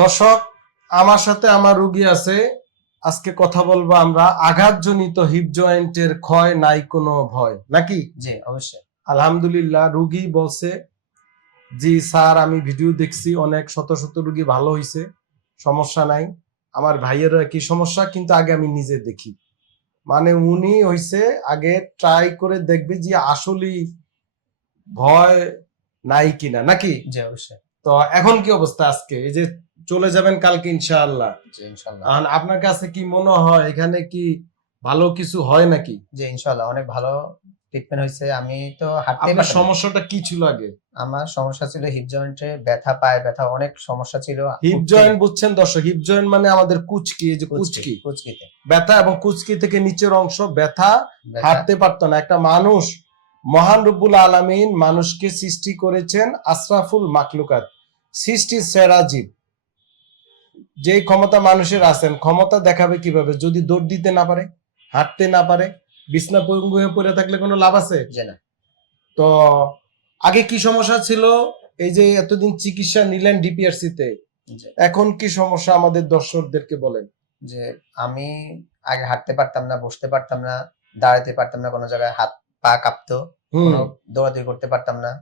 দর্শক আমার সাথে আমার রুগী আছে। আজকে কথা বলব আমরা আঘাতজনিত হিপ জয়েন্টের ক্ষয় নাই কোনো ভয় নাকি? জি অবশ্যই। আলহামদুলিল্লাহ রুগী বলছে জি স্যার আমি ভিডিও দেখছি অনেক শত শত রুগী ভালো হয়েছে সমস্যা নাই। আমার ভাইয়েরও কি সমস্যা কিন্তু আগে আমি নিজে দেখি। মানে উনি হইছে আগে ট্রাই করে দেখবে যে আসলেই ভয় নাই কিনা নাকি? জি অবশ্যই। তো এখন কি অবস্থা আজকে? এই যে চলে যাবেন কালকে ইনশাআল্লাহ। জি ইনশাল্লাহ আপনার কাছে কি মনে হয় এখানে কি ভালো কিছু হয় নাকি? জি ইনশাল্লাহ অনেক ভালো ট্রিটমেন্ট হয়েছে। আমি তো হাঁটতে আপনার সমস্যাটা কি ছিল আগে? আমার সমস্যা ছিল হিপ জয়েন্টে ব্যথা পায়ে ব্যথা অনেক সমস্যা ছিল। হিপ জয়েন্ট বুঝছেন দর্শক হিপ জয়েন্ট মানে আমাদের কুচকি এই যে কুচকি কুচকি। কুচকিতে। ব্যথা এবং কুচকি থেকে নিচের অংশ ব্যথা ব্যথা। হাঁটতে পারতো না। একটা মানুষ মহান রব্বুল আলামিন মানুষকে সৃষ্টি করেছেন আশরাফুল মাকলুকাত সৃষ্টি সেরাজীব যে ক্ষমতা মানুষের আছেন ক্ষমতা দেখাবে কীভাবে? যদি দৌড় দিতে না পারে হাঁটতে না পারে বিছনা পঙ্গু হয়ে পড়ে থাকলে কোনো লাভ আছে? না। তো আগে কি সমস্যা ছিল? এই যে এতদিন চিকিৎসা নিলেন ডিপিআরসি তে এখন কি সমস্যা আমাদের দর্শকদেরকে বলেন? যে আমি আগে হাঁটতে পারতাম না বসতে পারতাম না দাঁড়াতে পারতাম না কোনো জায়গায় হাত পা কাঁপতো দৌড়াদৌড়ি করতে পারতাম না।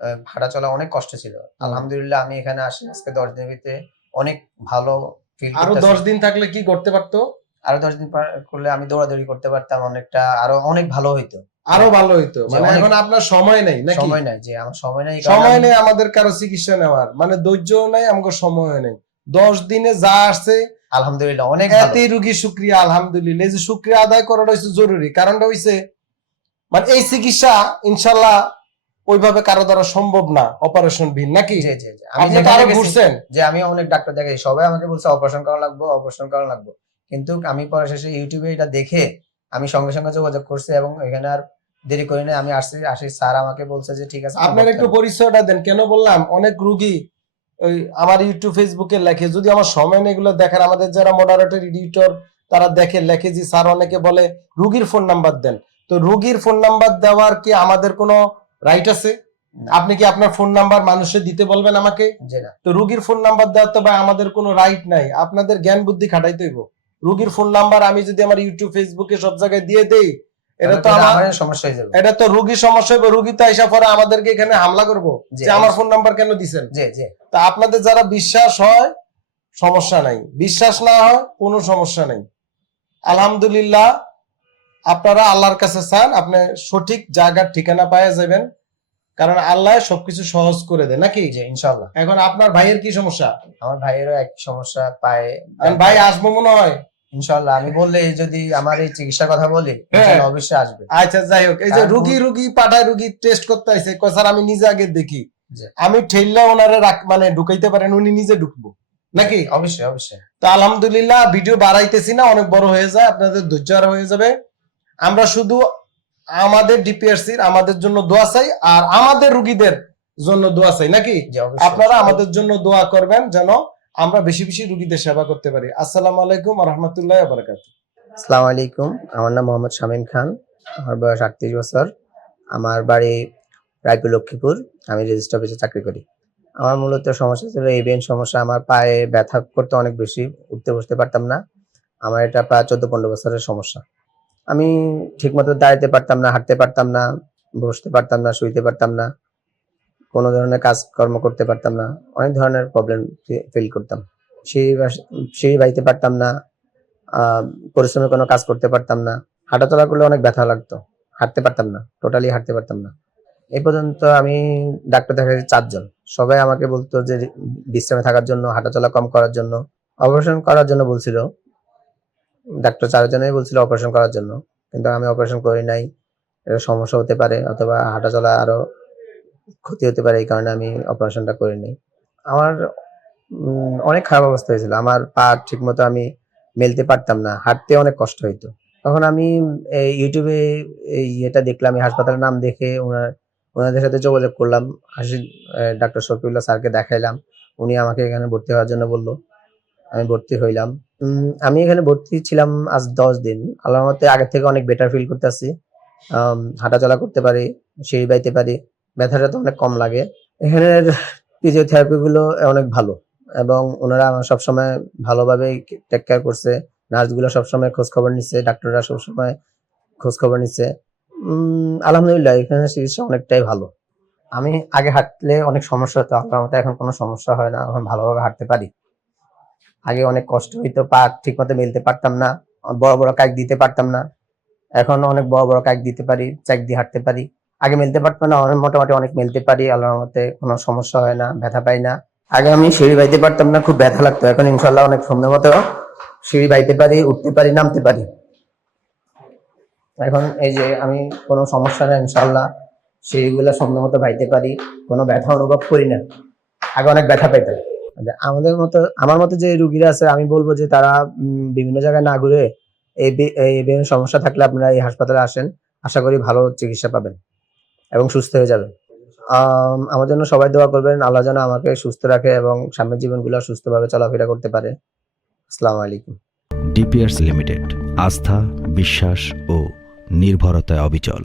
আহ, হাঁটা চলা অনেক কষ্ট ছিল। আলহামদুলিল্লাহ আমি এখানে আসি আজকে দশ দিনের ভিতরে অনেক ভালো ফিল আরও দশ দিন থাকলে কি করতে পারতো? আরও দশ দিন করলে আমি দৌড়াদৌড়ি করতে পারতাম অনেকটা আরও অনেক ভালো হইতো। আরও ভালো হইতো। মানে এখন আপনার সময় নেই নাকি? সময় নাই যে আমার সময় নাই সময় নেই আমাদের কারও চিকিৎসা নেওয়ার। মানে ধৈর্য নাই আমাকে সময় নেই। দশ দিনে যা আসছে আলহামদুলিল্লাহ অনেক। এতই রুগী শুক্রিয়া আলহামদুলিল্লাহ। এই যে শুক্রিয়া আদায় করাটা হচ্ছে জরুরি। কারণটা হইছে মানে এই চিকিৎসা ইনশাল্লাহ ওইভাবে কারও দ্বারা সম্ভব না অপারেশন ভিন নাকি? আপনি তো আরও ঘুরছেন। যে আমি অনেক ডাক্তার দেখাই সবাই আমাকে বলছে অপারেশন করা লাগবে অপারেশন করা লাগবে। কিন্তু আমি পরে শেষে ইউটিউবে এটা দেখে আমি সঙ্গে সঙ্গে যোগাযোগ করছি এবং এখানে আর দেরি করি না আমি আসছি আসি স্যার আমাকে বলছে যে ঠিক আছে আপনার একটু পরিচয়টা দেন কেন বললাম অনেক রুগী ওই আমার ইউটিউব ফেসবুকে লেখে যদি আমার সময় নেই এগুলো দেখার আমাদের যারা মডারেটর এডিটর তারা দেখে লেখে যে স্যার অনেকে বলে রুগীর ফোন নাম্বার দেন। তো রুগীর ফোন নাম্বার দেওয়ার কি আমাদের কোনো রাইট আছে? আপনি কি আপনার ফোন নাম্বার মানুষে দিতে বলবেন আমাকে? তো রুগীর ফোন নাম্বার দেওয়ার তো ভাই আমাদের কোনো রাইট নাই। আপনাদের জ্ঞান বুদ্ধি খাটাইতে হইব। রুগীর ফোন নাম্বার আমি যদি আমার ইউটিউব ফেসবুকে সব জায়গায় দিয়ে দেই এটা তো আমার সমস্যা হয়ে যাবে। এটা তো রুগী সমস্যা হবে রুগী তো আইসা পরে আমাদেরকে এখানে হামলা করব যে আমার ফোন নাম্বার কেন দিছেন? জি জি। তা আপনাদের যারা বিশ্বাস হয় সমস্যা নাই। বিশ্বাস না হয় কোনো সমস্যা নাই। আলহামদুলিল্লাহ আপনারা আল্লাহর কাছে চান আপনি সঠিক জায়গার ঠিকানা পাওয়া যাবেন। কারণ আল্লাহ সবকিছু সহজ করে দেয় নাকি? জি ইনশাআল্লাহ। এখন আপনার ভাইয়ের কি সমস্যা? আমার ভাইয়েরও এক সমস্যা পায়ে ভাই আসব মনে হয়। ইনশাআল্লাহ আমি বললে যদি আমার এই চিকিৎসার কথা বলি অবশ্যই আসবে। আচ্ছা যাই হোক এই যে রুগী রুগী পাঠায় রুগী টেস্ট করতে আইছে স্যার আমি নিজে আগে দেখি। আমি ঠেললে ওনারে মানে ঢুকাইতে পারেন উনি নিজে ঢুকবো। নাকি? অবশ্যই অবশ্যই। তো আলহামদুলিল্লাহ ভিডিও বাড়াইতেছি না অনেক বড় হয়ে যায় আপনাদের ধৈর্য আর হয়ে যাবে। আমরা শুধু আমাদের ডিপিআরসির আমাদের জন্য দোয়া চাই আর আমাদের রুগীদের জন্য দোয়া চাই নাকি? আপনারা আমাদের জন্য দোয়া করবেন যেন আমরা বেশি বেশি রুগীদের সেবা করতে পারি। আসসালামু আলাইকুম রহমতুল্লাহ বারাকাত আসসালামু আলাইকুম। আমার নাম মোহাম্মদ শামীম খান। আমার বয়স আটত্রিশ বছর। আমার বাড়ি রায়পুর লক্ষ্মীপুর। আমি রেজিস্টার অফিসে চাকরি করি। আমার মূলত সমস্যা ছিল এভিএন সমস্যা। আমার পায়ে ব্যথা করতে অনেক বেশি উঠতে বসতে পারতাম না। আমার এটা প্রায় চোদ্দ পনেরো বছরের সমস্যা। আমি ঠিকমতো দাঁড়াতে পারতাম না, হাঁটতে পারতাম না, বসতে পারতাম না, শুইতে পারতাম না, কোনো ধরনের কাজকর্ম করতে পারতাম না, অনেক ধরনের প্রবলেম ফিল করতাম। সিঁড়ি সিঁড়ি বাইতে পারতাম না পরিশ্রমে কোনো কাজ করতে পারতাম না, হাঁটাচলা করলে অনেক ব্যথা লাগতো, হাঁটতে পারতাম না টোটালি হাঁটতে পারতাম না। এই পর্যন্ত আমি ডাক্তার দেখাচ্ছি চারজন, সবাই আমাকে বলতো যে, বিশ্রামে থাকার জন্য, হাঁটাচলা কম করার জন্য, অপারেশন করার জন্য বলছিল ডাক্তার চারজনেই বলছিল অপারেশন করার জন্য। কিন্তু আমি অপারেশন করি নাই এটা সমস্যা হতে পারে, অথবা হাঁটাচলা আরও ক্ষতি হতে পারে, এই কারণে আমি অপারেশনটা করিনি আমার অনেক খারাপ অবস্থা হয়েছিল। আমার পা ঠিক মতো আমি মেলতে পারতাম না, হাঁটতে অনেক কষ্ট হইতো। তখন আমি ইউটিউবে এই ইয়েটা দেখলাম হাসপাতালের নাম দেখে ওনার, ওনাদের সাথে যোগাযোগ করলাম হাসি ডাক্তার শফিউল্লাহ স্যারকে দেখাইলাম। উনি আমাকে এখানে ভর্তি হওয়ার জন্য বলল, আমি ভর্তি হইলাম। আমি এখানে ভর্তি ছিলাম আজ দশ দিন। আল্লাহর মতে আগের থেকে অনেক বেটার ফিল করতেছি হাঁটাচলা করতে পারি, সিঁড়ি বাইতে পারি, ব্যথাটা তো অনেক কম লাগে। এখানের ফিজিওথেরাপি গুলো অনেক ভালো এবং ওনারা আমার সবসময় ভালোভাবে টেক কেয়ার করছে। নার্সগুলো সবসময় খোঁজ খবর নিচ্ছে, ডাক্তাররা সবসময় খোঁজ খবর নিচ্ছে আলহামদুলিল্লাহ এখানে চিকিৎসা অনেকটাই ভালো। আমি আগে হাঁটলে অনেক সমস্যা হতো মতো এখন কোনো সমস্যা হয় না, এখন ভালোভাবে হাঁটতে পারি। আগে অনেক কষ্ট হইতো পাক ঠিক মতো মেলতে পারতাম না বড় বড় কাক দিতে পারতাম না। এখন অনেক বড় বড় কাক দিতে পারি চাক দিয়ে হাঁটতে পারি। আগে মেলতে পারতাম না অনেক মোটামুটি অনেক মেলতে পারি আল্লাহর মতে কোনো সমস্যা হয় না ব্যথা পাই না। আগে আমি সিঁড়ি বাইতে পারতাম না খুব ব্যথা লাগতো। এখন ইনশাল্লাহ অনেক সুন্দর মতো সিঁড়ি বাইতে পারি উঠতে পারি নামতে পারি। এখন এই যে আমি কোনো সমস্যা নেই ইনশাল্লাহ সিঁড়িগুলো সুন্দর মতো বাইতে পারি কোনো ব্যথা অনুভব করি না। আগে অনেক ব্যথা আচ্ছা, আমাদের মতো, আমার মতো যে রুগীরা আছে, আমি বলব যে তারা বিভিন্ন জায়গায় না ঘুরে এই সমস্যা থাকলে আপনারা এই হাসপাতালে আসেন। আশা করি ভালো চিকিৎসা পাবেন এবং সুস্থ হয়ে যাবেন। আমার জন্য সবাই দোয়া করবেন, আল্লাহ যেন আমাকে সুস্থ রাখে এবং সামনের জীবনগুলো সুস্থভাবে চলাফেরা করতে পারে। আসসালামু আলাইকুম। ডিপিয়ার্স লিমিটেড, আস্থা, বিশ্বাস ও নির্ভরতায় অবিচল।